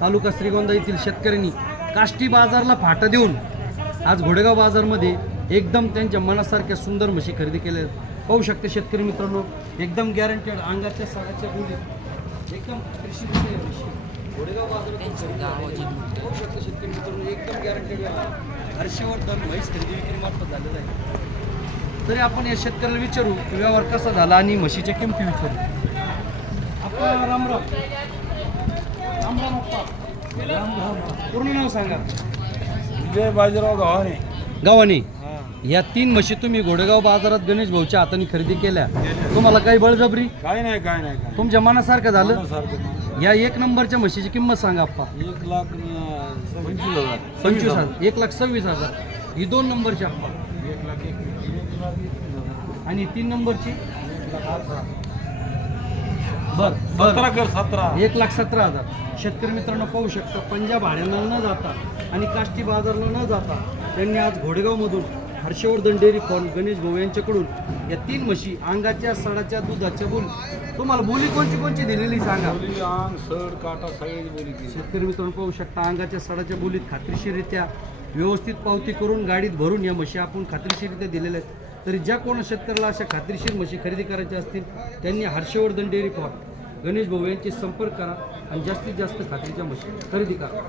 तालुका श्रीगोंदा येथील शेतकऱ्यांनी काष्टी बाजारला फाटा देऊन आज घोडेगाव बाजारमध्ये एकदम त्यांच्या मनासारख्या सुंदर म्हशी खरेदी केल्या पाहू शकते शेतकरी मित्रांनो, एकदम गॅरंटेड अंगाच्या सागाच्या बोली एकदम कृषी म्हशी घोडेगाव बाजारात पाहू शकते शेतकरी मित्रांनो, एकदम गॅरंटेड हर्षवर्धन म्हैस खरेदी विक्री मार्फत झालेला आहे. तरी आपण या शेतकऱ्याला विचारू व्यवहार कसा झाला आणि म्हशीच्या किमती विचारू. आपण रामराम रामराम अप्पा, पूर्ण नाव सांगा. विजय बाजीराव गावाने. गावाने या 3 म्हशी तुम्ही घोडेगाव बाजारात गणेश भाऊच्या हाताने खरेदी केल्या. तुम्हाला काही बळजबरी? काय नाही काय नाही काय तुमच्या मनासारखं झालं. सारखं. या 1 नंबरच्या म्हशीची किंमत सांगा अप्पा. 1,25,000. 25,000, 1,26,000. ही 2 नंबरची अप्पा. 1,01,000. आणि 3 नंबरची बर 17 कर 17. 1,17,000. शेतकरी मित्रांनो पाहू शकता, पंजाब हरियाणा न जाता आणि काष्टी बाजारला न जाता त्यांनी आज घोडेगावमधून हर्षवर्धन डेअरी फार्म गणेश भाऊ यांच्याकडून या 3 म्हशी अंगाच्या सडाच्या दुधाच्या बोली. तुम्हाला बोली कोणची कोणची दिलेली सांगा. बोली अंग सड काटा सगळी बोली केली. शेतकरी मित्रांनो पाहू शकता, अंगाच्या सडाच्या बोलीत खात्रीशीररित्या व्यवस्थित पावती करून गाडीत भरून या म्हशी आपण खात्रीशीररित्या दिलेल्या आहेत. तरी ज्या कोणा शेतकऱ्याला अशा खात्रीशीर म्हशी खरेदी करायच्या असतील त्यांनी हर्षवर्धन डेअरी फार्म गणेश भाऊ यांची संपर्क करा आणि जास्तीत जास्त खात्रीच्या म्हशी खरेदी करा.